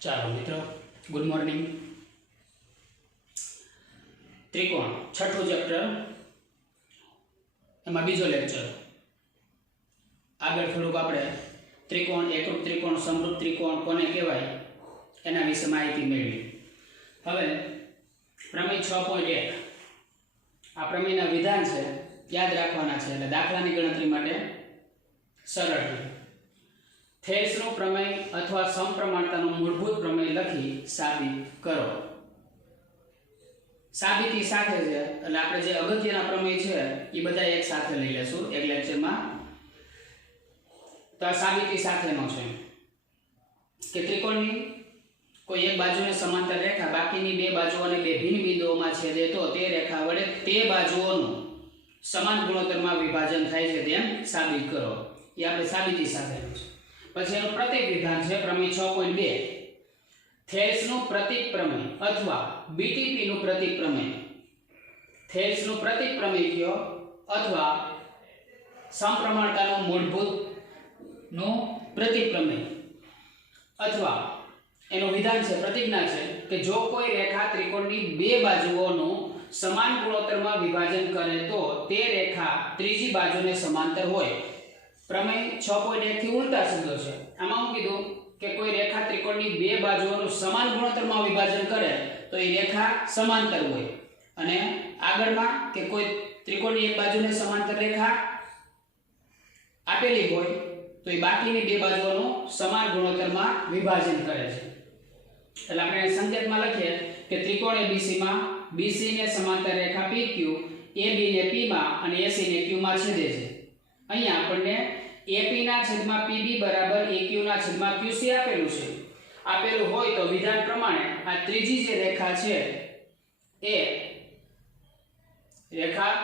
ચાલો મિત્રો, good morning. ત્રિકોણ છઠ્ઠું ચેપ્ટર, એમાં બીજો લેક્ચર. આગળ થોડુંક આપણે ત્રિકોણ, એકરૂપ ત્રિકોણ, સમરૂપ ત્રિકોણ કોને કહેવાય એના વિશે માહિતી મેળવી. હવે પ્રમેય 6.1 આ પ્રમેયના વિધાન છે, યાદ રાખવાના છે. એટલે દાખલાની ગણતરી માટે સરળ છે. થેલ્સનો પ્રમેય અથવા સમપ્રમાણતાનો મૂળભૂત પ્રમેય લખી સાબિત કરો. સાબિતી સાથે છે એટલે આપણે જે અગત્યના પ્રમેય છે એ બધા એક સાથે લઈ લેશું એક લેક્ચરમાં. તો આ સાબિતી સાથેનો છે કે ત્રિકોણની કોઈ એક બાજુને સમાંતર રેખા બાકીની બે બાજુઓને બે ભિન્ન બિંદુઓમાં છેદે તો તે રેખા વડે તે બાજુઓનું સમાન ગુણોત્તરમાં વિભાજન થાય છે તેમ સાબિત કરો. એ આપણે સાબિતી સાથેનું છે. પછી એનું પ્રતીક વિધાન છે પ્રમેય 6.2 થેલ્સનું પ્રતીક પ્રમેય અથવા બીટીપીનું પ્રતીક પ્રમેય. થેલ્સનું પ્રતીક પ્રમેય કયો અથવા સમપ્રમાણતાનું મૂળભૂત નું પ્રતીક પ્રમેય અથવા એનું વિધાન છે, પ્રતિજ્ઞા છે કે જો કોઈ રેખા ત્રિકોણની બે બાજુઓનું સમાન ગુણોત્તરમાં વિભાજન કરે તો તે રેખા ત્રીજી બાજુને સમાંતર હોય. પ્રમેય 6.1 થી ઉલટા શબ્દો છે. આમાં હું કીધું કે કોઈ રેખા ત્રિકોણની બે બાજુઓનું સમાન ગુણોત્તરમાં વિભાજન કરે તો એ રેખા સમાંતર હોય. અને આગળમાં કે કોઈ ત્રિકોણની એક બાજુને સમાંતર રેખા આપેલી હોય તો એ બાકીની બે બાજુઓનું સમાન ગુણોત્તરમાં વિભાજન કરે છે. એટલે આપણે સંકેતમાં લખીએ કે ત્રિકોણ ABC માં BC ને સમાંતર રેખા PQ AB ને P માં અને AC ને Q માં છેદે છે. અહીંયા આપણને AP ના છેદમાં PB બરાબર AQ ના છેદમાં QC આપેલું છે. આપેલું હોય તો વિધાન પ્રમાણે આ ત્રીજી જે રેખા છે એ રેખા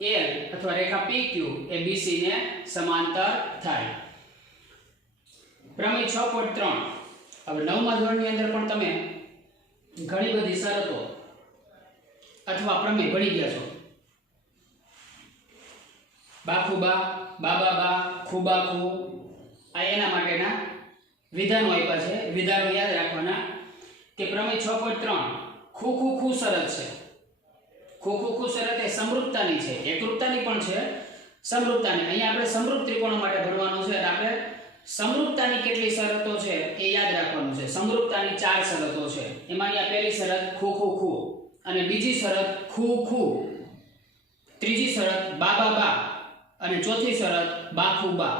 L અથવા રેખા PQ એ BC ને સમાંતર થાય. પ્રમેય 6.3 હવે 9મા ધોરણની અંદર પણ તમે ઘણી બધી શરતો અથવા પ્રમેય ભણી ગયા છો. બાખુબા, બાબાબા, ખુબાખુ આ એના માટેના વિધાનો આપ્યા છે. વિધાનો યાદ રાખવાના કે પ્રમેય 6.3 ખુ શરત છે. ખુ શરત એ સમરૂપતાની છે, એકરૂપતાની પણ છે, સમરૂપતાની. અહીંયા આપણે સમરૂપ ત્રિકોણો માટે ભણવાનું છે એટલે આપણે સમરૂપતાની કેટલી શરતો છે એ યાદ રાખવાનું છે. સમરૂપતાની 4 શરતો છે. એમાંની આ પહેલી શરત ખુ અને બીજી શરત ખુ, ત્રીજી શરત બાબાબા અને ચોથી શરત બાખુબા.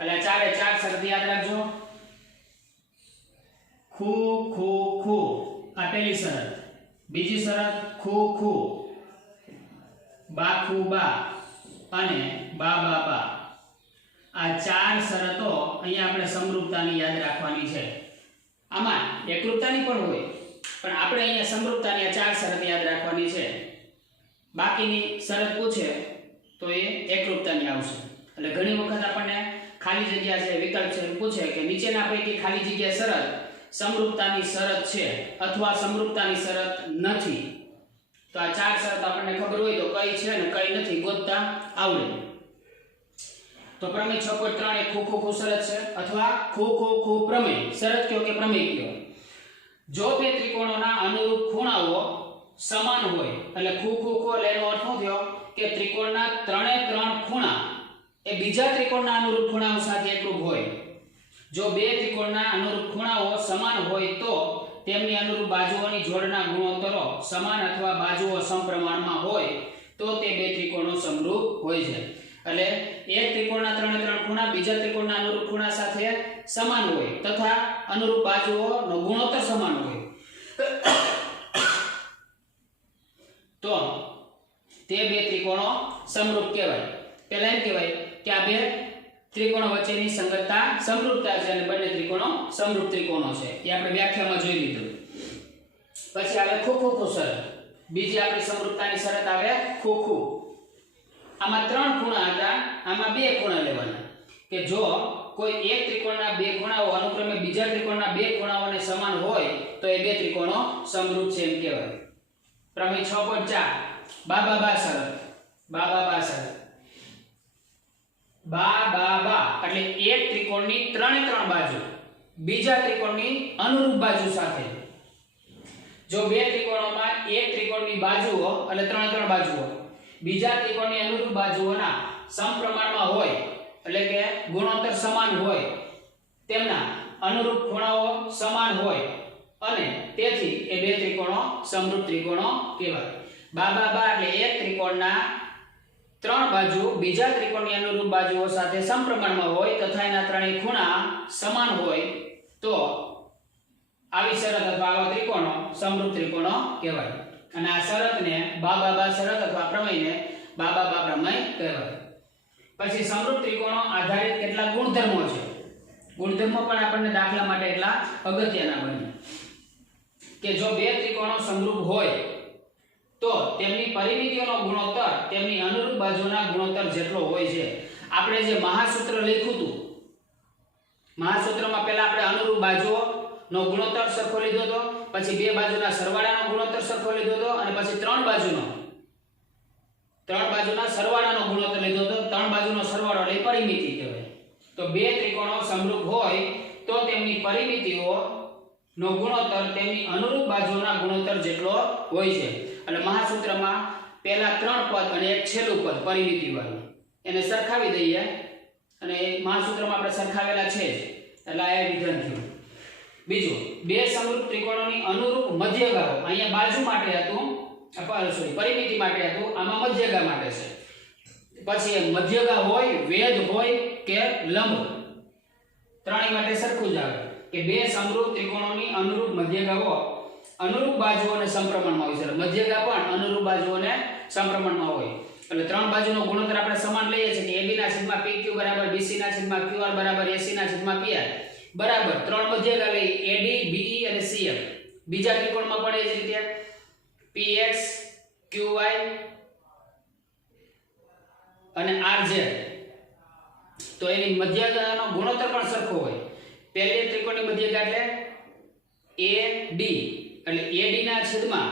એટલે ચારે ચાર શરત યાદ રાખજો. ખુ આ પહેલી શરત, બીજી શરત ખુ બાખુબા અને બાબાબા. આ ચાર શરતો અહીંયા આપણે સમરૂપતાની યાદ રાખવાની છે. આમાં એકરૂપતાની પણ હોય પણ આપણે અહીંયા સમરૂપતાની આ ચાર શરત યાદ રાખવાની છે. બાકીની શરત પૂછે તો એ એકરૂપતાની આવશે. એટલે ઘણી વખત આપણને ખાલી જગ્યા છે, વિકલ્પ છે, પૂછે કે નીચેના પૈકી ખાલી જગ્યા શરત સમરૂપતાની શરત છે અથવા સમરૂપતાની શરત નથી. તો આ ચાર શરત આપણને ખબર હોય તો કઈ છે ને કઈ નથી ગોતતા આવડે. તો પ્રમેય 6.3 એ ખુ શરત છે અથવા ખુ પ્રમેય. શરત કયો કે પ્રમેય કયો? જો બે ત્રિકોણોના અનુરૂપ ખૂણાઓ સમાન હોય એટલે ખુ એનો અર્થ શું થયો કે ત્રિકોણના ત્રણે ત્રણ ખૂણા એ બીજા ત્રિકોણના અનુરૂપ ખૂણાઓ સાથે એકરૂપ હોય. જો બે ત્રિકોણના અનુરૂપ ખૂણાઓ સમાન હોય તો તેમની અનુરૂપ બાજુઓની જોડના ગુણોત્તરો સમાન અથવા બાજુઓ સમપ્રમાણમાં હોય તો તે બે ત્રિકોણો સમરૂપ હોય છે. એટલે એક ત્રિકોણના ત્રણે ત્રણ ખૂણા બીજા ત્રિકોણના અનુરૂપ ખૂણા સાથે સમાન હોય તથા અનુરૂપ બાજુઓનો ગુણોત્તર સમાન હોય તો તે બે ત્રિકોણો સમરૂપ કહેવાય. પહેલા એમ કહેવાય કે આ બે ત્રિકોણો વચ્ચેની સંગતતા સમરૂપતા છે અને બંને ત્રિકોણો સમરૂપ ત્રિકોણો છે. એ આપણે વ્યાખ્યામાં જોઈ લીધું. પછી આવે ખુ શરત. બીજી આપણી સમરૂપતાની શરત આવે ખુ. આમાં ત્રણ ખૂણા હતા, આમાં બે ખૂણા લેવાના. કે જો કોઈ એક ત્રિકોણના બે ખૂણાઓ અનુક્રમે બીજા ત્રિકોણના બે ખૂણાઓને સમાન હોય તો એ બે ત્રિકોણો સમરૂપ છે એમ કહેવાય. પ્રમેય 6.4 બાબાબા શરત. બાબા એટલે એક ત્રિકોણની ત્રણે ત્રણ બાજુ બીજા ત્રિકોણની અનુરૂપ બાજુ સાથે. જો બે ત્રિકોણોમાં એક ત્રિકોણની બાજુઓ એટલે ત્રણ બાજુઓ બીજા ત્રિકોણની અનુરૂપ બાજુઓના સમપ્રમાણમાં હોય એટલે કે ગુણોત્તર સમાન હોય, તેમના અનુરૂપ ખૂણાઓ સમાન હોય અને તેથી એ બે ત્રિકોણો સમરૂપ ત્રિકોણો કહેવાય. બા એટલે એક ત્રિકોણના ત્રણ બાજુ બીજા ત્રિકોણની અનુરૂપ બાજુઓ સાથે સમપ્રમાણમાં હોય તથા એના ત્રણેય ખૂણા સમાન હોય તો આવી શરત અથવા આવા ત્રિકોણો સમરૂપ ત્રિકોણો કહેવાય. અને આ શરતને બા શરત અથવા પ્રમેયને બા પ્રમેય કહેવાય. પછી સમરૂપ ત્રિકોણો આધારિત કેટલાક ગુણધર્મો છે. ગુણધર્મો પણ આપણને દાખલા માટે એટલા અગત્યના બને કે જો બે ત્રિકોણો સમરૂપ હોય તો તેમની પરિમિતિઓનો ગુણોત્તર તેમની અનુરૂપ બાજુના ગુણોત્તર જેટલો હોય છે. આપણે જે મહાસૂત્ર લખ્યું હતું, મહાસૂત્રમાં પહેલા આપણે અનુરૂપ બાજુઓનો ગુણોત્તર સરખો લીધો હતો, પછી બે બાજુના સરવાળાનો ગુણોત્તર સરખો લીધો હતો અને પછી ત્રણ બાજુના સરવાળાનો ગુણોત્તર લીધો હતો. ત્રણ બાજુનો સરવાળો એટલે પરિમિતિ કહેવાય. તો બે ત્રિકોણો સમરૂપ હોય તો તેમની પરિમિતિઓ નો ગુણોત્તર તેમની અનુરૂપ બાજુના ગુણોત્તર જેટલો હોય છે. એટલે મહાસૂત્રમાં પહેલા ત્રણ પદ અને એક છેલ્લું પદ પરિમિતિ વાળું એને સરખાવી દઈએ અને મહાસૂત્રમાં આપણે સરખાવેલા છે એટલે આ વિધાન થયું. બીજું, બે સમરૂપ ત્રિકોણોની અનુરૂપ મધ્યગાઓ અહીંયા બાજુ માટે હતું, પરિમિતિ માટે હતું, આમાં મધ્યગા માટે છે. પછી મધ્યગા હોય, વેધ હોય કે લંબ, ત્રણેય માટે સરખું જ આવે કે બે સમરૂપ ત્રિકોણોની અનુરૂપ મધ્યગાઓ અનુરૂપ બાજુઓને સમપ્રમાણમાં હોય છે. મધ્યગા પણ અનુરૂપ બાજુઓને સમપ્રમાણમાં હોય એટલે ત્રણ બાજુનો ગુણોત્તર આપણે સમાન લઈએ છીએ કે AB ના છેદમાં PQ બરાબર BC ના છેદમાં QR બરાબર AC ના છેદમાં PR બરાબર ત્રણ મધ્યગા લઈ AD BE અને CF. બીજા ત્રિકોણમાં પણ એ જ રીતે PX QY અને RZ તો એની મધ્યગાનો ગુણોત્તર પણ સરખો હોય. પહેલી ત્રિકોણની મધ્યગા એટલે AD એટલે AD ના છેદમાં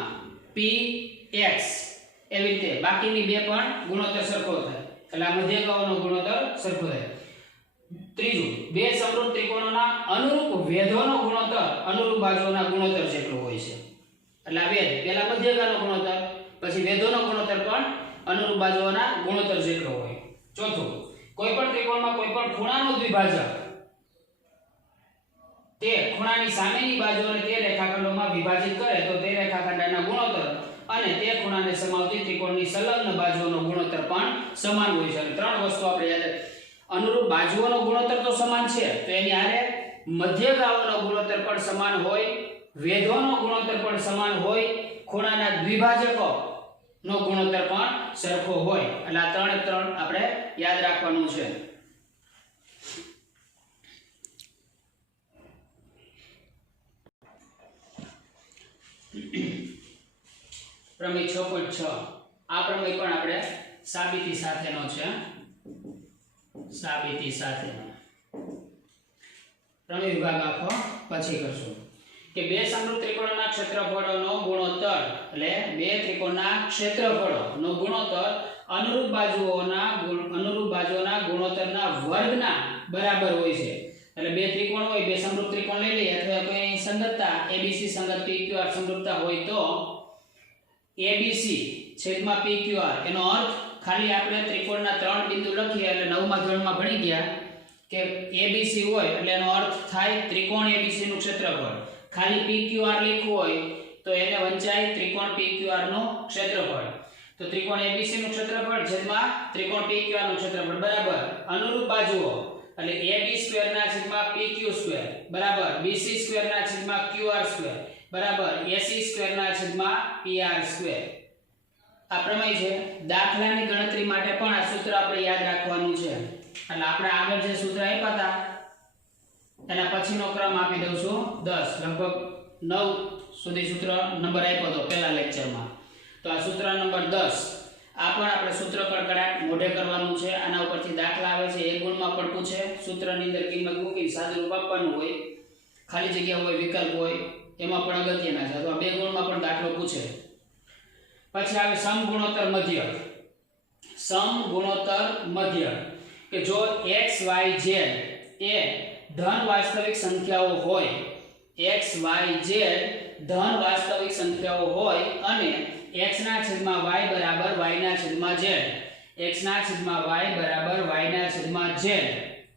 PX એવી રીતે બાકીની બે પણ ગુણોત્તર સરખો થાય એટલે આ મધ્યગાઓનો ગુણોત્તર સરખો થાય. ત્રીજું, બે સમરૂપ ત્રિકોણોના અનુરૂપ વેધોનો ગુણોત્તર અનુરૂપ બાજુઓના ગુણોત્તર જેટલો હોય છે. એટલે આ વેધ પહેલા મધ્યગાનો ગુણોત્તર પછી વેધોનો ગુણોત્તર પણ અનુરૂપ બાજુઓના ગુણોત્તર જેટલો હોય. ચોથું, કોઈ પણ ત્રિકોણમાં કોઈ પણ ખૂણાનો દ્વિભાજક તે ખૂણાની સામેની બાજુઓને તે રેખાખંડોમાં વિભાજિત કરે તો તે રેખાખંડના ગુણોત્તર અને તે ખૂણાને સમાવતી ત્રિકોણની સંલગ્ન બાજુઓનો ગુણોત્તર પણ સમાન હોય છે. અને ત્રણ વસ્તુ આપણે યાદ અનુરૂપ બાજુઓનો ગુણોત્તર તો સમાન છે તો એની હારે મધ્યગાઓનો ગુણોત્તર પણ સમાન હોય, વેધોનો ગુણોત્તર પણ સમાન હોય, ખૂણાના દ્વિભાજકો નો ગુણોત્તર પણ સરખો હોય. એટલે આ ત્રણ આપણે યાદ રાખવાનું છે. પ્રમેય 6.6 આ પ્રમેય પણ આપણે સાબિતી સાથેનો છે. સાબિતી સાથેનો પ્રમેય વિભાગ આખો પછી કરશું કે બે સમરૂપ ત્રિકોણોના ક્ષેત્રફળોનો ગુણોત્તર એટલે બે ત્રિકોણના ક્ષેત્રફળોનો ગુણોત્તર અનુરૂપ બાજુઓના ગુણોત્તરના વર્ગના બરાબર હોય છે. એટલે બે ત્રિકોણ હોય, બે સમરૂપ ત્રિકોણ લઈ લઈએ અથવા કોઈ સંગતતા ABC સંગત PQR સમરૂપતા હોય તો ABC છેદમાં PQR એનો અર્થ ખાલી આપણે ત્રિકોણના ત્રણ બિંદુ લખીએ એટલે 9મા ધોરણમાં ભણી ગયા કે ABC હોય એટલે એનો અર્થ થાય ત્રિકોણ ABC નું ક્ષેત્રફળ. ખાલી PQR લખવું હોય તો એને વંચાય ત્રિકોણ PQR નું ક્ષેત્રફળ. તો ત્રિકોણ ABC નું ક્ષેત્રફળ છેદમાં ત્રિકોણ PQR નું ક્ષેત્રફળ બરાબર અનુરૂપ બાજુઓ એટલે AB² ના છેદમાં PQ² બરાબર BC² ના છેદમાં QR² બરાબર AC² ના છેદમાં PR². આ પ્રમેય છે. દાખલાની ગણતરી માટે પણ આ સૂત્ર આપણે યાદ રાખવાનું છે. એટલે આપણે આગળ જે સૂત્ર આપ્યા હતા એના પછીનો ક્રમ આપી દઉં છું 10 લગભગ 9 સુધી સૂત્ર નંબર આપ્યો હતો પહેલા લેક્ચરમાં. તો આ સૂત્ર નંબર 10 આ પણ આપણે સૂત્ર કડકડાટ મોઢે કરવાનું છે. આના ઉપરથી દાખલા આવે છે, એક ગુણમાં પણ પૂછે. સૂત્રની અંદર કિંમત મૂકી સાદુરૂપ આપવાનું હોય, ખાલી જગ્યા હોય, વિકલ્પ હોય, એમાં પણ અગત્યના છે. અથવા બે ગુણમાં પણ દાખલો પૂછે. પછી આવે સમગુણોત્તર મધ્યક. સમગુણોત્તર મધ્યક કે જો x y z એ ધન વાસ્તવિક સંખ્યાઓ હોય, x y z ધન વાસ્તવિક સંખ્યાઓ હોય અને x ના છેદમાં y બરાબર y ના છેદમાં z, x ના છેદમાં y બરાબર y ના છેદમાં z,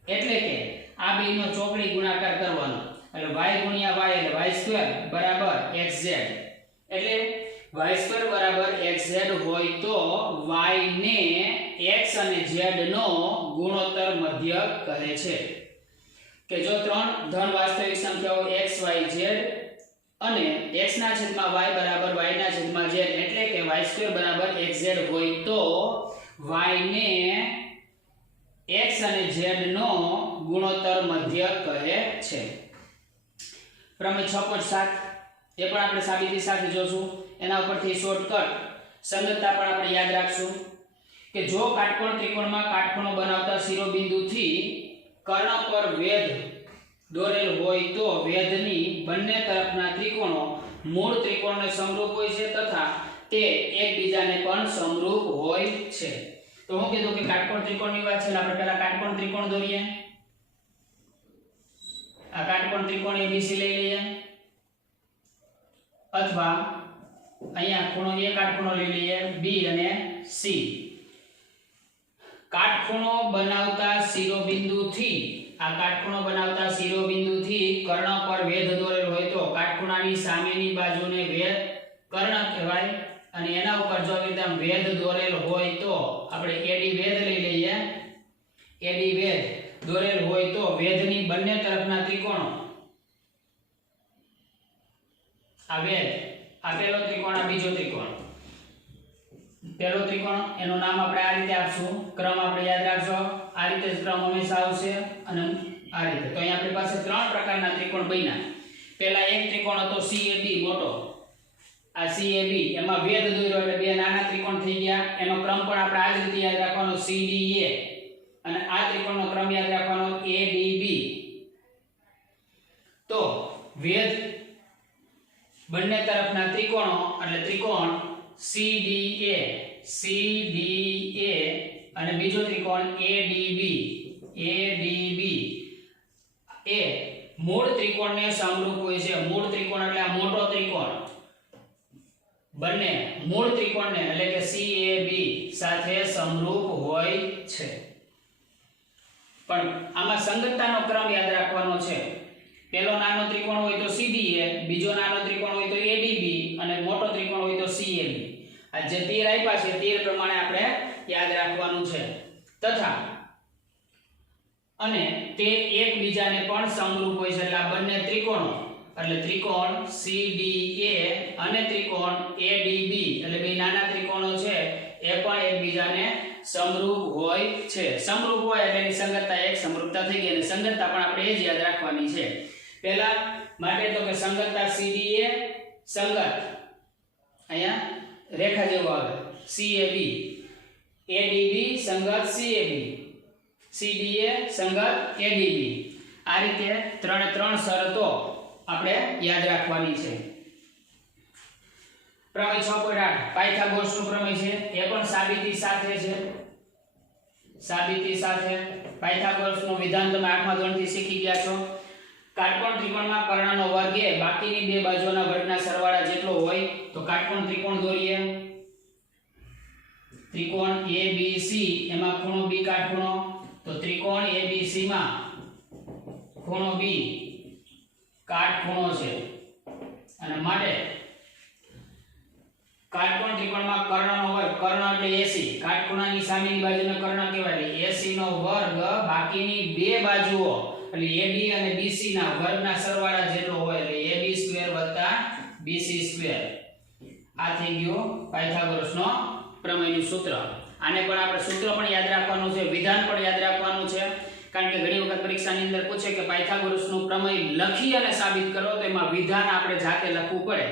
એટલે કે આ બેનો ચોકડી ગુણાકાર કરવાનો એટલે y ગુણ્યા y એટલે y² બરાબર xz, એટલે y² બરાબર xz હોય તો y ને x અને z નો ગુણોત્તર મધ્યક કહે છે કે જો ત્રણ ધન વાસ્તવિક સંખ્યાઓ x y z અને x ના છેદમાં y બરાબર y ના છેદમાં z એટલે કે y² બરાબર xz હોય તો y ને x અને z નો ગુણોત્તર મધ્યક કહે છે. પ્રમેય 6.7 એ પણ આપણે સાબિતી સાથે જોશું. એના ઉપરથી શોર્ટકટ સંગતતા પણ આપણે યાદ રાખશું કે જો કાટકોણ ત્રિકોણમાં કાટખૂણો બનાવતા શિરોબિંદુથી કર્ણ પર વેધ દોરેલ હોય તો વેધની બંને તરફના ત્રિકોણો મૂળ ત્રિકોણને સમરૂપ હોય છે તથા તે એકબીજાને પણ સમરૂપ હોય છે. તો હું કીધું કે કાટકોણ ત્રિકોણની વાત છે, આપણે પહેલા કાટકોણ ત્રિકોણ દોરીએ. આ કાટકોણ ત્રિકોણ ABC લઈ લઈએ અથવા અહીંયા ખૂણો A કાટખૂણો લઈ લઈએ B અને C. કાટખૂણો બનાવતા શિરોબિંદુથી આ કાટખૂણો બનાવતા શિરોબિંદુથી કર્ણ પર વેધ દોરેલ હોય તો કાટખૂણાની સામેની બાજુને વેધ કર્ણ કહેવાય અને એના ઉપર જો એકદમ વેધ દોરેલ હોય તો આપણે AD વેધ લઈ લઈએ. AD વેધ દોરેલ હોય તો વેધની બંને તરફના ત્રિકોણો આ વેધ આ પહેલો ત્રિકોણ આ બીજો ત્રિકોણ. પહેલો ત્રિકોણ એનું નામ આપણે આ રીતે આપશું, ક્રમ આપણે યાદ રાખજો, આ રીતે જ ક્રમ હંમેશા આવશે અને આ રીતે. તો અહીં આપણી પાસે ત્રણ પ્રકારના ત્રિકોણ બન્યા. પહેલા એક ત્રિકોણ હતો CAB મોટો, આ CAB એમાં વેધ દોર્યો એટલે બે નાના ત્રિકોણ થઈ ગયા. એનો ક્રમ પણ આપણે આ જ રીતે યાદ રાખવાનો CDA અને આ ત્રિકોણનો ક્રમ યાદ રાખવાનો ADB. તો વેધ બંને તરફના ત્રિકોણો એટલે ત્રિકોણ CDA અને બીજો ત્રિકોણ ADB એ મૂળ ત્રિકોણને સમરૂપ હોય છે. મૂળ ત્રિકોણ એટલે આ મોટો ત્રિકોણ બંને મૂળ ત્રિકોણને એટલે કે CAB સાથે સમરૂપ હોય છે. પણ આમાં સંગતતાનો ક્રમ યાદ રાખવાનો છે. પહેલો નાનો ત્રિકોણ હોય તો CDA, બીજો નાનો ત્રિકોણ હોય તો ADB અને મોટો ત્રિકોણ હોય તો CAB. આ જે તીર આપ્યા છે તીર પ્રમાણે આપણે યાદ રાખવાનું છે. તથા અને તે એકબીજાને પણ સમરૂપ હોય છે એટલે આ બંને ત્રિકોણો એટલે ત્રિકોણ CDA અને ત્રિકોણ ADB એટલે બે નાના ત્રિકોણો છે એ પણ એકબીજાને સમરૂપ હોય છે. સમરૂપ હોય એટલે એની સંગતતા એક સમરૂપતા થઈ ગઈ અને સંગતતા પણ આપણે એ જ યાદ રાખવાની છે. પહેલા માટે તો કે સંગતતા CDA સંગત અહીંયા રેખા જેવો આવે CAB, ADB સંગત CAB, CDA સંગત ADB. આ રીતે ત્રણે ત્રણ શરતો આપણે યાદ રાખવાની છે. પ્રમેય 6.8 પાયથાગોરસનું પ્રમેય છે, એ પણ સાબિતી સાથે છે. સાબિતી સાથે પાયથાગોરસનું વિધાન તમે 8મા ધોરણથી શીખી ગયા છો. કાટકોણ ત્રિકોણમાં કર્ણનો વર્ગ એ બાકીની બે બાજુઓના વર્ગના સરવાળા જેટલો હોય તો કાટકોણ ત્રિકોણ દોરીએ. ત્રિકોણ ABC એમાં ખૂણો B કાટખૂણો, તો ત્રિકોણ ABC માં ખૂણો B કાટખૂણો છે અને માટે કાટકોણ ત્રિકોણમાં કર્ણનો વર્ગ, કર્ણ એટલે AC, કાટખૂણાની સામેની બાજુને કર્ણ કહેવાય. AC નો વર્ગ બાકીની બે બાજુઓ એટલે AB અને BC ના વર્ગના સરવાળા જેટલો હોય એટલે AB² + BC². આ થઈ ગયો પાયથાગોરસનો પ્રમેયનું સૂત્ર. આને પણ આપણે સૂત્ર પણ યાદ રાખવાનું છે, વિધાન પણ યાદ રાખવાનું છે. કારણ કે ઘણી વખત પરીક્ષાની અંદર પૂછે કે પાયથાગોરસનું પ્રમેય લખી અને સાબિત કરો તો એમાં વિધાન આપણે જાતે લખવું પડે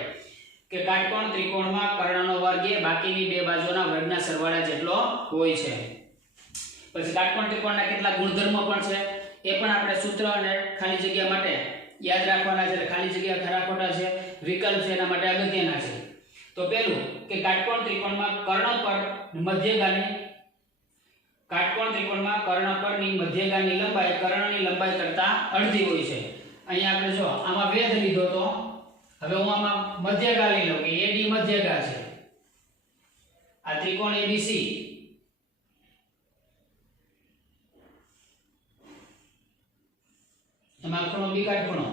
કે કાટકોણ ત્રિકોણમાં કર્ણનો વર્ગ એ બાકીની બે બાજુના વર્ગના સરવાળા જેટલો હોય છે. પછી કાટકોણ ત્રિકોણના કેટલા ગુણધર્મો પણ છે એ પણ આપણે સૂત્ર અને ખાલી જગ્યા માટે યાદ રાખવાના છે. ખાલી જગ્યા ખરા ખોટા છે, વિકલ્પ છે, એના માટે અગત્યના છે. તો પહેલું કે કાટકોણ ત્રિકોણમાં કર્ણ પર મધ્યગામી કાટકોણ ત્રિકોણમાં કર્ણ પરની મધ્યગાની લંબાઈ કર્ણની લંબાઈ કરતાં અડધી હોય છે. અહીંયા આપણે જો આમાં વેધ લીધો તો હવે હું આમાં મધ્યગા લઈ લઉં કે AD મધ્યગા છે. આ ત્રિકોણ ABC એમાં ખૂણો B કાટખૂણો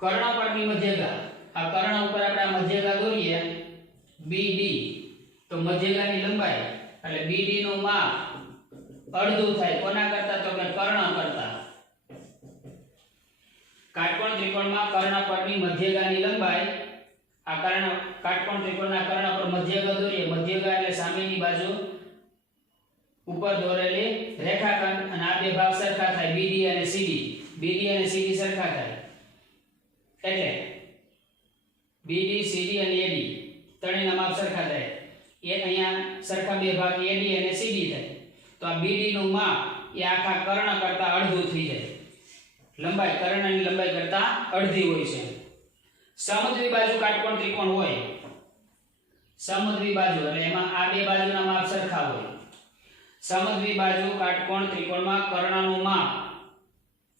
કર્ણ પરની મધ્યગા આ કર્ણ ઉપર આપણે આ મધ્યગા દોરીએ BD તો મધ્યગાની લંબાઈ એટલે BD નું માપ અડધું થાય કોના કરતા તો કે કર્ણ કરતા. કાટકોણ ત્રિકોણમાં કર્ણ પરની મધ્યગાની લંબાઈ આ કાટકોણ ત્રિકોણના કર્ણ પર મધ્યગા દોરીએ મધ્યગા એટલે સામેની બાજુ ઉપર દોરેલી રેખાખંડ અને આ બે ભાગ સરખા થાય BD અને CD સરખા થાય એટલે BD CD અને AD ત્રણેયના માપ સરખા થાય. એ અહીંયા સરખા બે ભાગ AD અને CD થાય તો આ BD નું માપ એ આખા કર્ણ કરતા અડધું થઈ જાય. લંબાઈ કર્ણની લંબાઈ કરતા અડધી હોય છે. સમદ્વિબાજુ કાટકોણ ત્રિકોણ હોય સમદ્વિબાજુ એટલે એમાં આ બે બાજુના માપ સરખા હોય. સમદ્વિબાજુ કાટકોણ ત્રિકોણમાં કર્ણનું માપ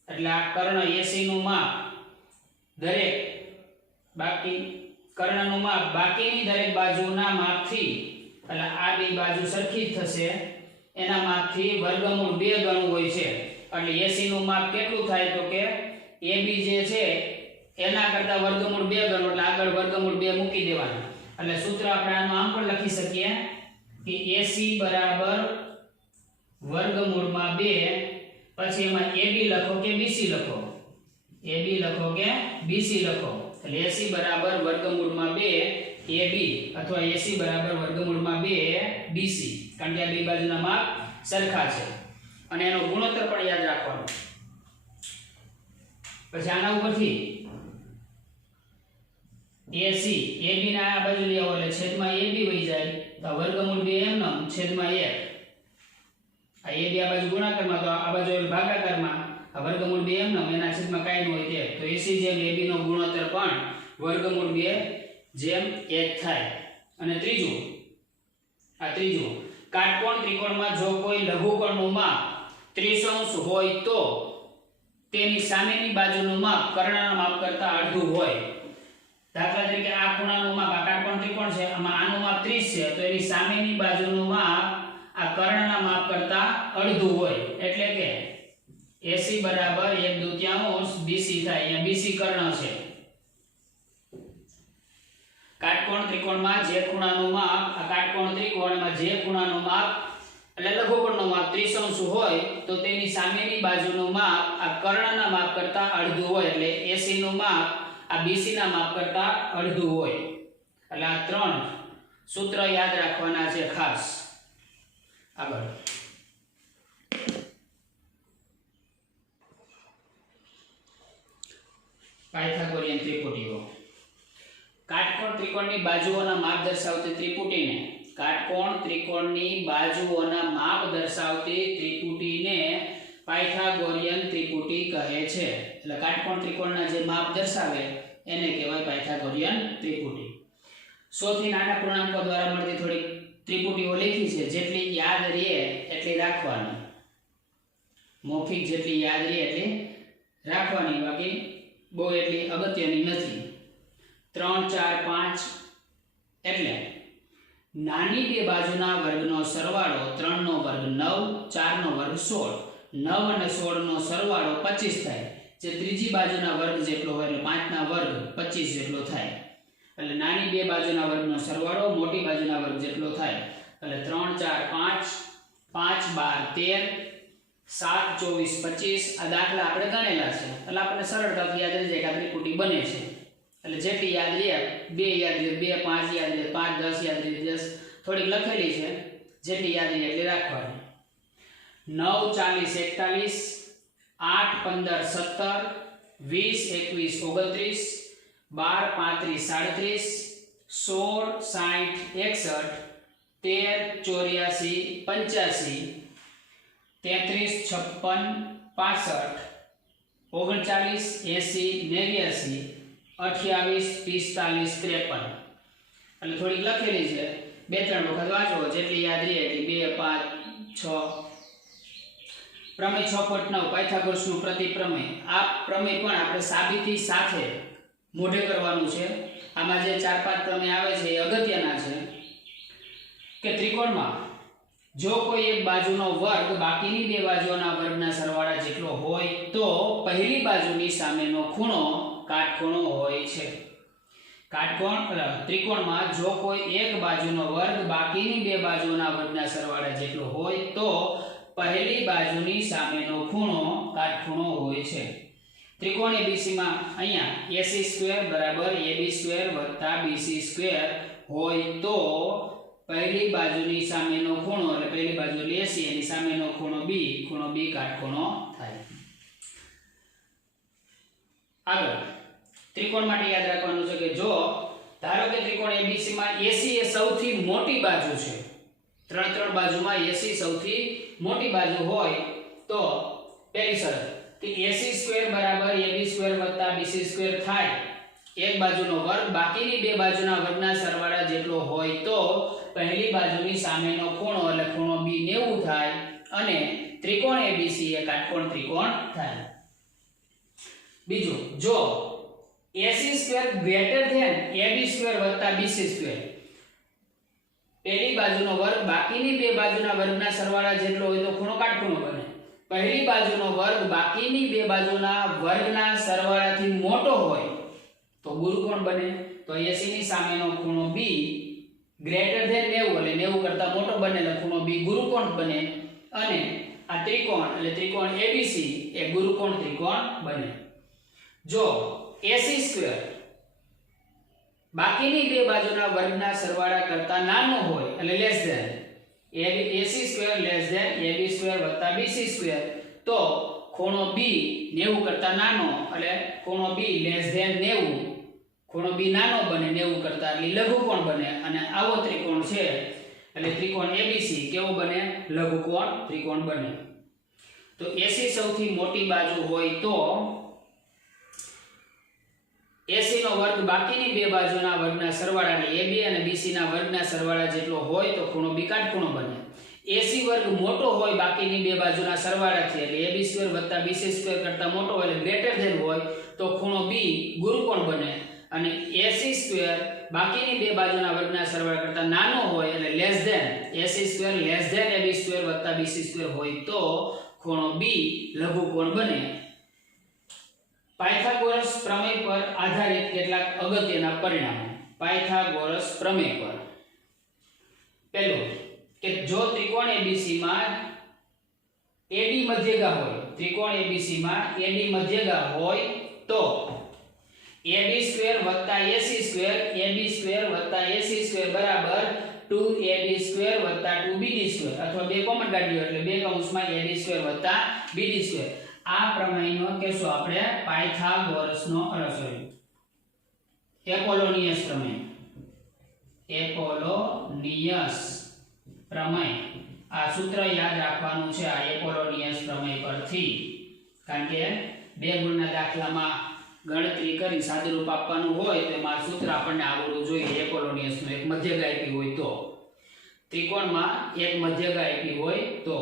એટલે આ કર્ણ AC નું માપ દરેક બાકી કર્ણનું માપ બાકીની દરેક બાજુના માપથી એટલે આ બે બાજુ સરખી જ થશે એના માપથી વર્ગમૂળ 2 ગણું હોય છે. એટલે AC નું માપ કેટલું થાય તો કે AB જે છે એના કરતા વર્ગમૂળ 2 ગણું એટલે આગળ વર્ગમૂળ 2 મૂકી દેવાના. એટલે સૂત્ર આપણે આનું આમ પણ લખી શકીએ કે AC બરાબર વર્ગમૂળમાં 2 પછી એમાં AB લખો કે BC લખો AB લખો કે BC લખો એટલે AC બરાબર વર્ગમૂળમાં 2 AB અથવા AC બરાબર વર્ગમૂળમાં 2 BC કારણ કે આ બે બાજુના માપ સરખા છે અને એનો ગુણોત્તર પણ યાદ રાખવાનો. પછી આના ઉપરથી AC AB ના આ બાજુ લઈ આવો એટલે છેદમાં AB વહી જાય તો વર્ગમૂળ 2 એમ ન છેદમાં 1 આ AB આ બાજુ ગુણાકારમાં તો આ બાજુ ભાગાકારમાં આ વર્ગમૂળ 2 એમ ન એના છેદમાં કાઈ ન હોય તે તો AC જેમ AB નો ગુણોત્તર પણ વર્ગમૂળ 2 જેમ 1 થાય. અને ત્રીજું કાટકોણ ત્રિકોણમાં જો કોઈ લઘુકોણનું માપ 30° હોય તો તેની સામેની બાજુનું માપ કર્ણના માપ કરતા અડધું હોય. દાખલા તરીકે આ ખૂણાનું માપ આ કાટકોણ ત્રિકોણ છે આમાં આનું માપ 30 છે તો એની સામેની બાજુનું માપ આ કર્ણના માપ કરતા અડધું હોય એટલે કે AC બરાબર 1/2 BC થાય. અહીંયા BC કર્ણ છે. કાટકોણ ત્રિકોણમાં જે ખૂણાનું માપ આ કાટકોણ ત્રિકોણમાં જે ખૂણાનું માપ એટલે લઘુકોણનું માપ 30° હોય તો તેની સામેની બાજુનું માપ આ કર્ણના માપ કરતા અડધું હોય એટલે AC નું માપ આ BC ના માપ કરતા અડધું હોય. એટલે આ ત્રણ સૂત્ર યાદ રાખવાના છે ખાસ. આગળ પાયથાગોરિયન ત્રિપુટીઓ. કાટકોણ ત્રિકોણની બાજુઓના માપ દર્શાવતી ત્રિપુટીને કાટકોણ ત્રિકોણની બાજુઓના માપ દર્શાવતી ત્રિપુટીને પાયથાગોરિયન ત્રિપુટી કહે છે. એટલે કાટકોણ ત્રિકોણના જે માપ દર્શાવે એને કહેવાય પાયથાગોરિયન ત્રિપુટી. 100 થી નાના પૂર્ણાંકો દ્વારા મળતી થોડી ત્રિપુટીઓ લખી છે જેટલી યાદ રહે એટલી રાખવાની. મૌખિક જેટલી યાદ રહે એટલી રાખવાની બાકી બહુ એટલી અગત્યની નથી. 3 4 5 એટલે નાની બે બાજુના વર્ગનો સરવાળો 3 નો વર્ગ 9 4 નો વર્ગ 16 9 અને 16 નો સરવાળો 25 થાય જે ત્રીજી બાજુના વર્ગ જેટલો હોય એટલે 5 ના વર્ગ 25 જેટલો થાય. એટલે નાની બે બાજુના વર્ગનો સરવાળો મોટી બાજુના વર્ગ જેટલો થાય. એટલે 3 4 5 5 12 13 7 24 25 આ દાખલા આપણે ગણેલા છે એટલે આપણને સરળતાથી યાદ રહી જાય કે આ ત્રિપુટી બને છે. એટલે જેટલી યાદ રહે 2 યાદ રહે 2 5 યાદ રહે 5 10 યાદ રહે 10 થોડીક લખેલી છે જેટલી યાદ રહે એટલી રાખવાની. 9 40 41 8 15 17 20 21 29 12 35 37 16 60 61 13 84 85 33 56 65 39 80 89 28 45 53 એટલે થોડીક લખેલી છે 2-3 વખત વાંચો, જેટલી યાદ રહે એટલી 2 5 6 પ્રમેય 6.9 પાયથાગોરસનું પ્રતિપ્રમેય. આ પ્રમેય પણ આપણે સાબિતી સાથે મોઢે કરવાનું છે. આમાં જે 4-5 પ્રમેય આવે છે એ અગત્યના છે કે ત્રિકોણમાં જો કોઈ એક બાજુનો વર્ગ બાકીની બે બાજુઓના વર્ગના સરવાળા જેટલો હોય તો પહેલી બાજુની સામેનો ખૂણો કાટખૂણો હોય છે. ત્રિકોણમાં જો કોઈ એક બાજુનો વર્ગ બાકીની બે બાજુઓના વર્ગના સરવાળા જેટલો હોય તો પહેલી બાજુની સામેનો ખૂણો કાટખૂણો હોય છે. ત્રિકોણ ABC માં અહીંયા AC² બરાબર AB² વત્તા BC² હોય તો પહેલી બાજુની સામેનો ખૂણો એટલે પહેલી બાજુ એટલે AC એની સામેનો ખૂણો B કાટખૂણો થાય. આગળ ત્રિકોણ માટે યાદ રાખવાનું છે કે જો ધારો કે ત્રિકોણ ABC માં AC એ સૌથી મોટી બાજુ છે, ત્રણ બાજુમાં AC સૌથી મોટી બાજુ હોય તો પહેલી શરત કે AC² બરાબર AB² વત્તા BC² થાય. એક બાજુનો વર્ગ બાકીની બે બાજુના વર્ગના સરવાળા જેટલો હોય તો પહેલી બાજુની સામેનો ખૂણો એટલે ખૂણો B 90 થાય અને ત્રિકોણ ABC એ કાટકોણ ત્રિકોણ થાય. બીજું, જો AC² ગ્રેટર ધેન AB² વત્તા BC², પહેલી બાજુનો વર્ગ બાકીની બે બાજુના વર્ગના સરવાળા જેટલો હોય તો ખૂણો કાટખૂણો બને. પહેલી બાજુનો વર્ગ બાકીની બે બાજુના વર્ગના સરવાળાથી મોટો હોય તો ગુરુકોણ બને. તો AC ની સામેનો ખૂણો B ગ્રેટર ધેન 90 એટલે 90 કરતા મોટો બને એટલે ખૂણો B ગુરુકોણ બને અને આ ત્રિકોણ એટલે ત્રિકોણ ABC એ ગુરુકોણ ત્રિકોણ બને. જો AC² બાકીની બે બાજુના વર્ગના સરવાળા કરતા નાનો હોય એટલે less than AC² less than AB² વત્તા BC² તો ખૂણો B 90 કરતા નાનો એટલે ખૂણો B લેસ ધેન 90, ખૂણો B નાનો બને 90 કરતા એટલે લઘુકોણ બને અને આવો ત્રિકોણ છે એટલે ત્રિકોણ ABC કેવો બને? લઘુકોણ ત્રિકોણ બને. તો AC સૌથી મોટી બાજુ હોય તો AC નો વર્ગ બાકીની બે બાજુના વર્ગના સરવાળા એટલે AB અને BC ના વર્ગના સરવાળા જેટલો હોય તો ખૂણો B કાટખૂણો બને. AC વર્ગ મોટો હોય બાકીની બે બાજુના સરવાળાથી એટલે AB² વત્તા BC² કરતા મોટો હોય એટલે ગ્રેટર ધેન હોય તો ખૂણો B ગુરુકોણ બને અને AC² બાકીની બે બાજુના વર્ગના સરવાળા કરતા નાનો હોય એટલે less than AC² less than AB² વત્તા BC² હોય તો ખૂણો B લઘુકોણ બને. પાયથાગોરસ પ્રમેય પર આધારિત કેટલાક અગત્યના પરિણામો. પાયથાગોરસ પ્રમેય પર પહેલું કે જો ત્રિકોણ ABC માં AD મધ્યગા હોય, ત્રિકોણ ABC માં AD મધ્યગા હોય તો AB² વત્તા AC² AB² વત્તા AC² બરાબર 2AB² વત્તા 2BD² અથવા બે કોમન કાઢ્યો એટલે બે કૌંસમાં AD² વત્તા BD². આ પ્રમેયનો કહેશું આપણે પાયથાગોરસનો એપોલોનિયસ પ્રમેય. એપોલોનિયસ પ્રમેય આ સૂત્ર યાદ રાખવાનું છે આ એપોલોનિયસ પ્રમેય પરથી, કારણ કે બે ગુણના દાખલામાં ગણતરી કરી સાદુરૂપ આપવાનું હોય તો એમાં સૂત્ર આપણને આવડવું જોઈએ. એપોલોનિયસનું એક મધ્યગા આપી હોય તો, ત્રિકોણમાં એક મધ્યગા આપી હોય તો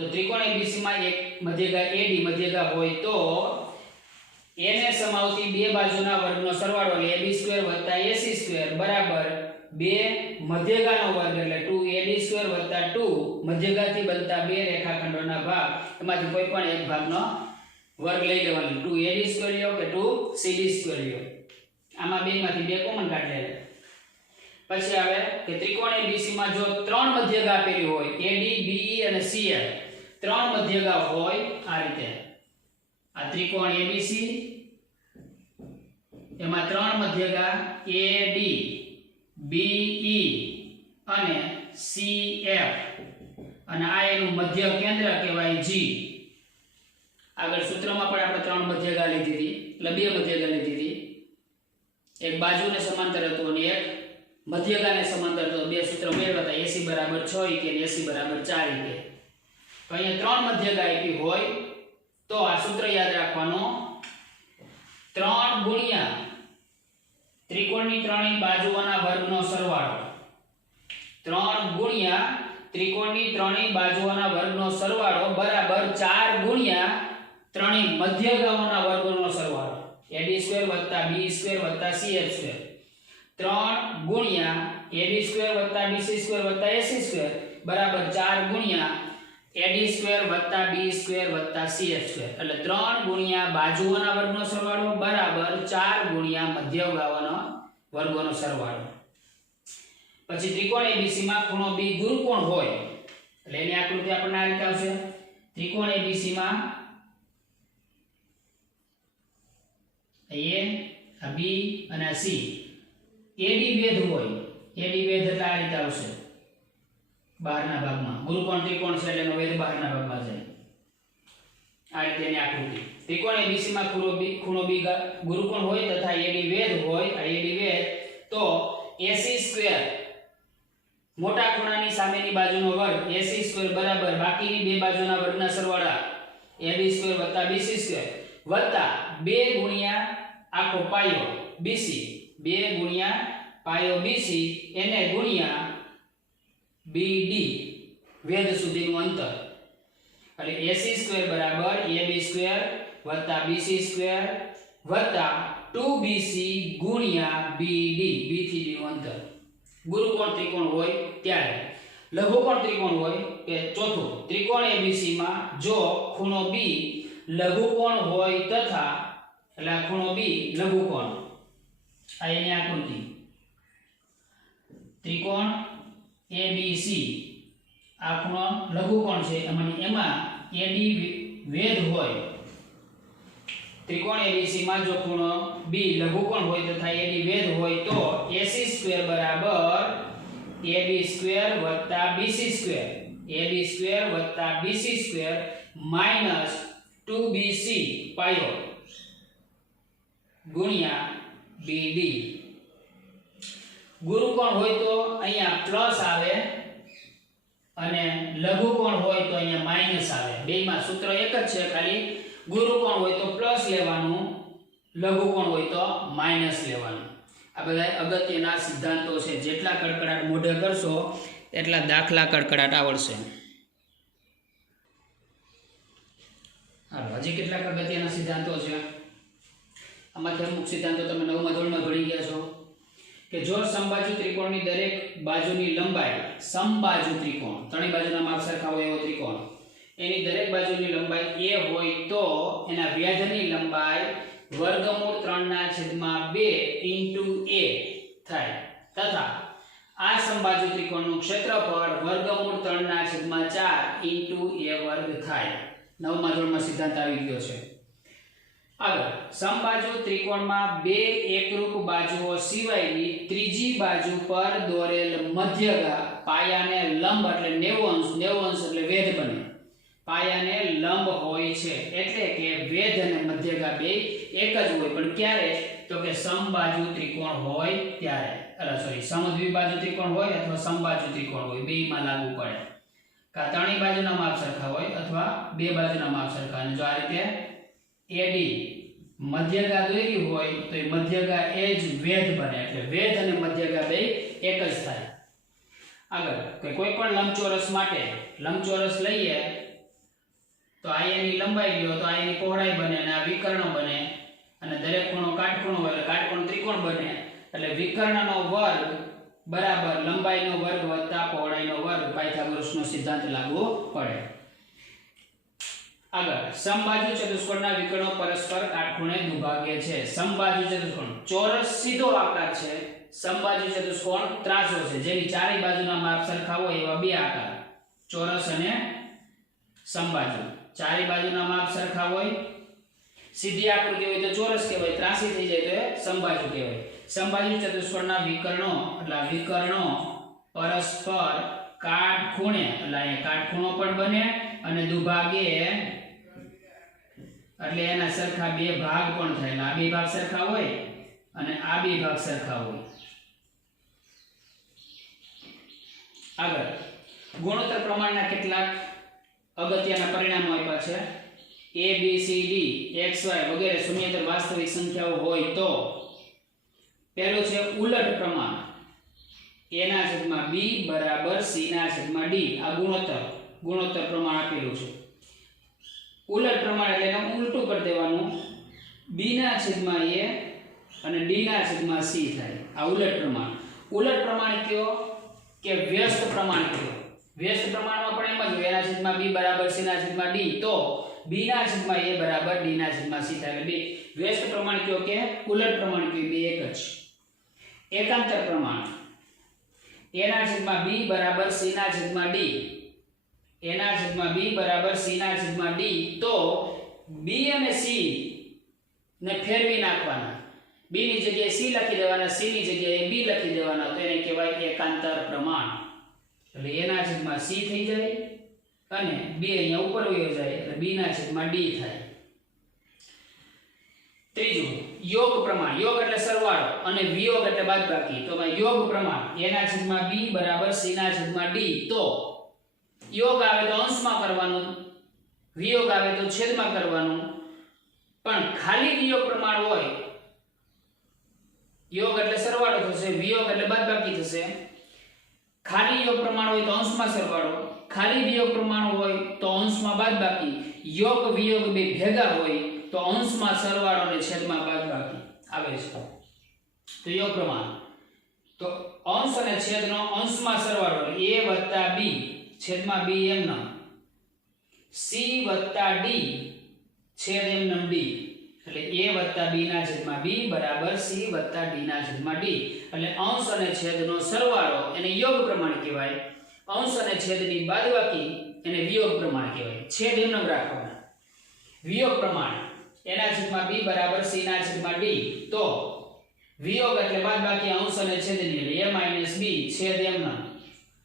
ત્રિકોણ ABC માં એક મધ્યગા AD મધ્યગા હોય તો એને સમાવતી બે બાજુના વર્ગનો સરવાળો એટલે AB² વત્તા AC² બરાબર બે મધ્યગાનો વર્ગ એટલે 2AD² વત્તા 2 મધ્યગાથી બનતા બે રેખાખંડોના ભાગ એમાંથી કોઈ પણ એક ભાગનો વર્ગ લઈ લેવાનો. 2AD² લ્યો કે 2CD² લ્યો, આમાં બેમાંથી બે કોમન કાઢી લે. પછી આવે કે ત્રિકોણ ABC માં જો ત્રણ મધ્યગા આપેલી હોય AD BE અને CF, ત્રણ મધ્યગા હોય આ રીતે આ ત્રિકોણ ABC એમાં ત્રણ મધ્યગા AD BE અને CF અને આ એનું મધ્ય કેન્દ્ર કહેવાય G. આગળ સૂત્રમાં પણ આપણે ત્રણ મધ્યગા લીધી હતી એટલે બે મધ્યગા લીધી હતી, એક બાજુને સમાંતર હતું અને એક મધ્યગાને સમાંતર હતો. બે સૂત્ર મેળવ્યા હતા AC બરાબર 6 કે AC બરાબર 4 કે. તો અહીંયા ત્રણ મધ્યગા આપી હોય તો આ સૂત્ર યાદ રાખવાનું 3 ગુણ્યા ત્રિકોણની ત્રણેય બાજુઓના વર્ગનો સરવાળો 3 ગુણ્યા ત્રિકોણની ત્રણેય બાજુઓના વર્ગનો સરવાળો બરાબર 4 ગુણ્યા ત્રણેય મધ્યગાઓના વર્ગનો સરવાળો ab² + b² + ch² 3 ગુણ્યા ab² + bc² + ac² બરાબર 4 ગુણ્યા ad² + b² + ch² એટલે 3 ગુણ્યા બાજુઓના વર્ગનો સરવાળો બરાબર 4 ગુણ્યા મધ્યગાઓના વર્ગોનો સરવાળો. પછી ત્રિકોણ ABC માં ખૂણો B ગુરુકોણ હોય એટલે એની આકૃતિ આપણને આ રીતે આવશે. ત્રિકોણ ABC માં A, B અને C AD વેધ હોય. AD વેધ એટલે આ રીતે આવશે બહારના ભાગમાં. ગુરુકોણ ત્રિકોણ છે એટલે એનો વેધ બહારના ભાગમાં જાય. આ રીતે એની આકૃતિ. ત્રિકોણ ABC માં ખૂણો B ગુરુકોણ હોય તથા AD વેધ હોય. આ AD વેધ તો AC² મોટા ખૂણાની સામેની બાજુનો વર્ગ AC² બરાબર બાકીની બે બાજુના વર્ગના સરવાળા AB² + BC² વત્તા 2 ગુણ્યા આખો પાયો BC 2 ગુણ્યા પાયો BC એને ગુણ્યા BD વેધ સુધીનું અંતર એટલે AC² બરાબર AB² + BC² વત્તા 2BC ગુણ્યા BD B થી D નું અંતર. ગુરુકોણ ત્રિકોણ હોય ત્યારે લઘુકોણ ત્રિકોણ હોય કે ચોથું ત્રિકોણ ABC માં જો ખૂણો B લઘુકોણ હોય તથા એટલે ખૂણો B લઘુકોણ આ એની આકૃતિ. ત્રિકોણ ABC આ ખૂણો લઘુકોણ છે એમાં AD વેધ હોય. ત્રિકોણ ABC માં જો ખૂણો B લઘુકોણ હોય તથા AD વેધ હોય તો AC² બરાબર AB² + BC² AB² + BC² minus 2BC પાયો ગુણ્યા BD. ગુરુકોણ હોય તો અહીંયા પ્લસ આવે અને લઘુકોણ હોય તો અહીંયા માઈનસ આવે. બેયમાં સૂત્ર એક જ છે, ખાલી ગુરુકોણ હોય તો પ્લસ લેવાનું, લઘુકોણ હોય તો માઈનસ લેવાનું. આ બધા અગત્યના સિદ્ધાંતો છે. જેટલા કડકડાટ મોઢે કરશો એટલા દાખલા કડકડાટ આવડશે. હાલો હજી કેટલાક અગત્યના સિદ્ધાંતો છે. આમાંથી અમુક સિદ્ધાંતો તમે 9મા ધોરણમાં ભણી ગયા છો કે જો સમબાજુ ત્રિકોણની દરેક બાજુની લંબાઈ સમબાજુ ત્રિકોણ ત્રણેય બાજુના માપ સરખા હોય એવો ત્રિકોણ એની દરેક બાજુની લંબાઈ a હોય તો એના વ્યાધની લંબાઈ √3/2 * a થાય તથા આ સમબાજુ ત્રિકોણનું ક્ષેત્રફળ √3/4 * a² થાય. 9મા ધોરણમાં સિદ્ધાંત આવી ગયો છે. આગળ સમબાજુ ત્રિકોણમાં બે એકરૂપ બાજુઓ સિવાયની ત્રીજી બાજુ પર દોરેલ મધ્યગા પાયાને લંબ એટલે 90 અંશ એટલે વેધ બને. પાયાને લંબ હોય છે એટલે કે વેધ અને મધ્યગા બે એક જ હોય. પણ ક્યારે? તો કે સમબાજુ ત્રિકોણ હોય ત્યારે. સમદ્વિબાજુ ત્રિકોણ હોય અથવા સમબાજુ ત્રિકોણ હોય બેયમાં લાગુ પડે. કા ત્રણેય બાજુના માપ સરખા હોય અથવા બે બાજુના માપ સરખા. અને જો આ રીતે AD મધ્યગા દોરી હોય તો એ મધ્યગા એ જ વેધ બને એટલે વેધ અને મધ્યગા બે એક જ થાય. આગળ કોઈ પણ લંબચોરસ માટે લંબચોરસ લઈએ તો આ એની લંબાઈ લ્યો તો આ એની પહોળાઈ બને અને આ વિકર્ણ બને અને દરેક ખૂણો કાટખૂણો હોય એટલે કાટકોણ ત્રિકોણ બને. એટલે વિકર્ણનો વર્ગ બરાબર લંબાઈનો વર્ગ વત્તા પહોળાઈનો વર્ગ પાયથાગોરસનો સિદ્ધાંત લાગુ પડે. આગળ સમબાજુ ચતુષ્કોણના વિકર્ણો પરસ્પર કાટખૂણે દુભાગે છે. સમબાજુ ચતુષ્કોણ ચોરસ સીધો આકાર છે, સમબાજુ ચતુષ્કોણ ત્રાસો છે જેની ચારેય બાજુના માપ સરખા હોય એવા બે આકાર ચોરસ અને સમબાજુ. ચારેય બાજુના માપ સરખા હોય, સીધી આકૃતિ હોય તો ચોરસ કહેવાય, ત્રાસી થઈ જાય તો સમબાજુ કહેવાય. સમબાજુ ચતુષ્કોણના વિકર્ણો એટલે વિકર્ણો પરસ્પર કાટખૂણે એટલે અહીંયા કાટખૂણો પણ બને અને દુભાગે એટલે એના સરખા બે ભાગ પણ થાય. આ બે ભાગ સરખા હોય અને આ બે ભાગ સરખા હોય. આગળ ગુણોત્તર પ્રમાણના કેટલાક અગત્યના પરિણામો આપ્યા છે. a b c d x y વગેરે શૂન્યેતર વાસ્તવિક સંખ્યાઓ હોય તો પહેલું છે ઉલટ પ્રમાણ a/b બરાબર c/d. આ ગુણોત્તર પ્રમાણ આપેલું છે. ઉલટ પ્રમાણ એટલે એનું ઉલટું કરી દેવાનું, b/a અને d/c થાય. આ ઉલટ પ્રમાણ. ઉલટ પ્રમાણ કયો કે વ્યસ્ત પ્રમાણ કયો. વ્યસ્ત પ્રમાણમાં પણ એમ જ a/b બરાબર c/d તો b/a બરાબર d/c થાય. બે વ્યસ્ત પ્રમાણ કયો કે ઉલટ પ્રમાણ કયો, બે એક જ. એકાંતર પ્રમાણ a/b બરાબર c/d. a/b બરાબર c/d તો b અને c ને ફેરવી નાખવાના. b ની જગ્યાએ c લખી દેવાના, c ની જગ્યાએ b લખી દેવાના, તો એને કહેવાય એકાંતર પ્રમાણ. એટલે a/c થઈ જાય અને b અહીંયા ઉપર વયો જાય એટલે b/d થાય. ત્રીજું યોગ પ્રમાણ. યોગ એટલે સરવાળો અને વિયોગ એટલે બાદબાકી. તો યોગ પ્રમાણ a/b બરાબર c/d તો યોગ આવે તો અંશમાં કરવાનું, વિયોગ આવે તો છેદમાં કરવાનું. પણ ખાલી વિયોગ પ્રમાણ હોય, યોગ એટલે સરવાળો થશે, વિયોગ એટલે બાદબાકી થશે. ખાલી યોગ પ્રમાણ હોય તો અંશમાં સરવાળો, ખાલી વિયોગ પ્રમાણ હોય તો અંશમાં બાદબાકી. યોગ વિયોગ બે ભેગા હોય તો અંશમાં સરવાળો અને છેદમાં બાદબાકી આવે છે. તો યોગ પ્રમાણ તો અંશ અને છેદનો અંશમાં સરવાળો a + b છેદમાં b એમના, c + d છેદ એમના d. એટલે a + b/b બરાબર c + d/d. એટલે અંશ અને છેદનો સરવાળો એને યોગ પ્રમાણ કહેવાય, અંશ અને છેદની બાદબાકી એને વિયોગ પ્રમાણ કહેવાય. છેદ એમનો રાખવાના. વિયોગ પ્રમાણ a/b બરાબર c/d તો વિયોગ એટલે બાદબાકી અંશ અને છેદની, એટલે a - b છેદ એમના,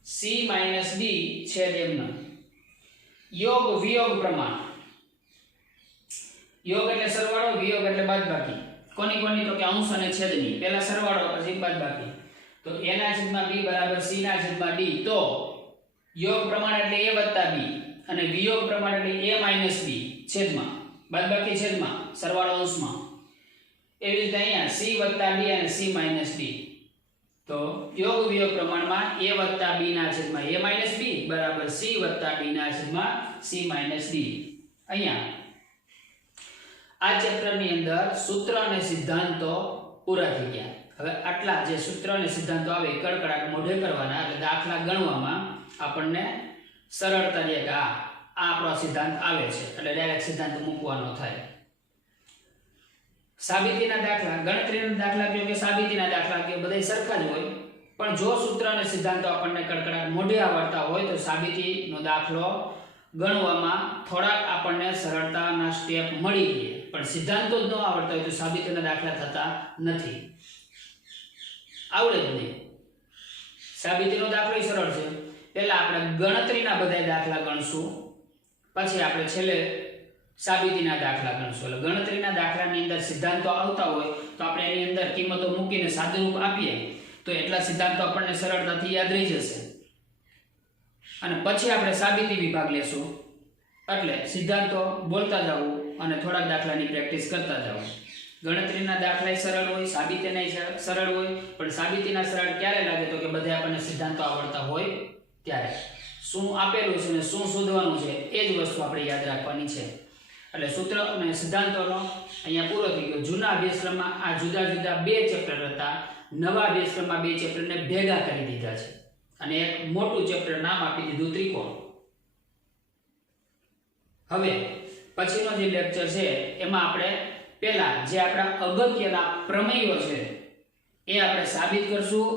c - d છેદ એમના. યોગ વિયોગ પ્રમાણ. યોગ એટલે સરવાળો, વિયોગ એટલે બાદબાકી. કોની તો કે અંશ અને છેદની. પહેલા સરવાળો પછી બાદબાકી. તો a/b બરાબર c/d તો યોગ પ્રમાણ એટલે a + b અને વિયોગ પ્રમાણ એટલે a - b છેદમાં બાદબાકી છેદમાં સરવાળો અંશમાં. એવી રીતે અહીંયા c + d અને c - d. તો યોગ વિયોગ પ્રમાણમાં a + b ના છેદમાં a - b બરાબર c + d ના છેદમાં c - d. અહીંયા આ ચેપ્ટરની અંદર સૂત્ર અને સિદ્ધાંતો પૂરા થઈ ગયા. હવે આટલા જે સૂત્ર અને સિદ્ધાંતો આવે કડકડાટ મોઢે કરવાના, એટલે દાખલા ગણવામાં આપણને સરળતા રહે કે આ આપણો સિદ્ધાંત આવે છે એટલે ડાયરેક્ટ સિદ્ધાંત મૂકવાનો થાય. સાબિતીના દાખલા, ગણતરીના દાખલા કયો કે સાબિતીના દાખલા કયો બધા સરખા જ હોય. પણ જો સૂત્ર અને સિદ્ધાંતો આપણને કડકડાટ મોઢે આવડતા હોય તો સાબિતીનો દાખલો ગણવામાં થોડાક આપણને સરળતાના સ્ટેપ મળી ગયા. પણ સિદ્ધાંતો જ ન આવડતા હોય તો સાબિતીના દાખલા થતા નથી, આવડે જ નહીં. સાબિતીનો દાખલો સરળ છે. પહેલા આપણે ગણતરીના બધા દાખલા ગણશું, પછી આપણે છેલ્લે સાબિતીના દાખલા ગણશું. એટલે ગણતરીના દાખલાની અંદર સિદ્ધાંતો આવતા હોય તો આપણે એની અંદર કિંમતો મૂકીને સાદુરૂપ આપીએ તો એટલા સિદ્ધાંતો આપણને સરળતાથી યાદ રહી જશે. અને પછી આપણે સાબિતી વિભાગ લેશું, એટલે સિદ્ધાંતો બોલતા જવું અને થોડાક દાખલાની પ્રેક્ટિસ કરતા જવું. ગણતરીના દાખલા સરળ હોય, સાબિતીના સરળ હોય, પણ સાબિતીના સરળ ક્યારે લાગે તો કે બધા આપણને સિદ્ધાંતો આવડતા હોય ત્યારે. શું આપેલું છે ને શું શોધવાનું છે એ જ વસ્તુ આપણે યાદ રાખવાની છે. એટલે સૂત્ર અને સિદ્ધાંતોનો અહીંયા પૂરો થઈ ગયો. જૂના અભ્યાસક્રમમાં આ જુદા જુદા બે ચેપ્ટર હતા, નવા અભ્યાસક્રમમાં બે ચેપ્ટરને ભેગા કરી દીધા છે અને એક મોટું ચેપ્ટર નામ આપી દીધું ત્રિકોણ. હવે પછીનો જે લેક્ચર છે એમાં આપણે પહેલા જે આપણા અગત્યના પ્રમેયો છે એ આપણે સાબિત કરશું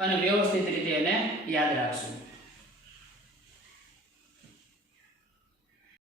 અને વ્યવસ્થિત રીતે એને યાદ રાખશું.